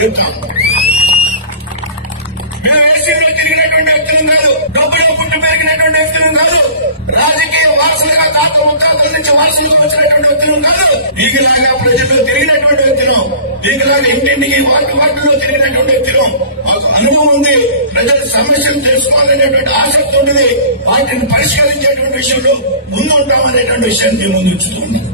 చెప్తాం. మేము ఏసీలో తిరిగినటువంటి వ్యక్తులు కాదు, డబ్బులో పుట్టి పెరిగినటువంటి వ్యక్తులు కాదు, రాజకీయ వారసులుగా తాత ముత్తాతల నుంచి వారసులుగా వచ్చినటువంటి వ్యక్తులు కాదు. వీగిలాగా ప్రజల్లో తిరిగినటువంటి వ్యక్తులు, వీగిలాగా ఇంటింటికి వార్డులో తిరిగినటువంటి వ్యక్తులు. మాకు అనుభవం ఉంది. ప్రజల సమస్యలు తెలుసుకోవాలనేటువంటి ఆసక్తి ఉండేది. వాటిని పరిష్కరించేటువంటి విషయంలో ముందు ఉంటామనేటువంటి విషయాన్ని మేము ముందు ఉంచుతూ ఉన్నాం.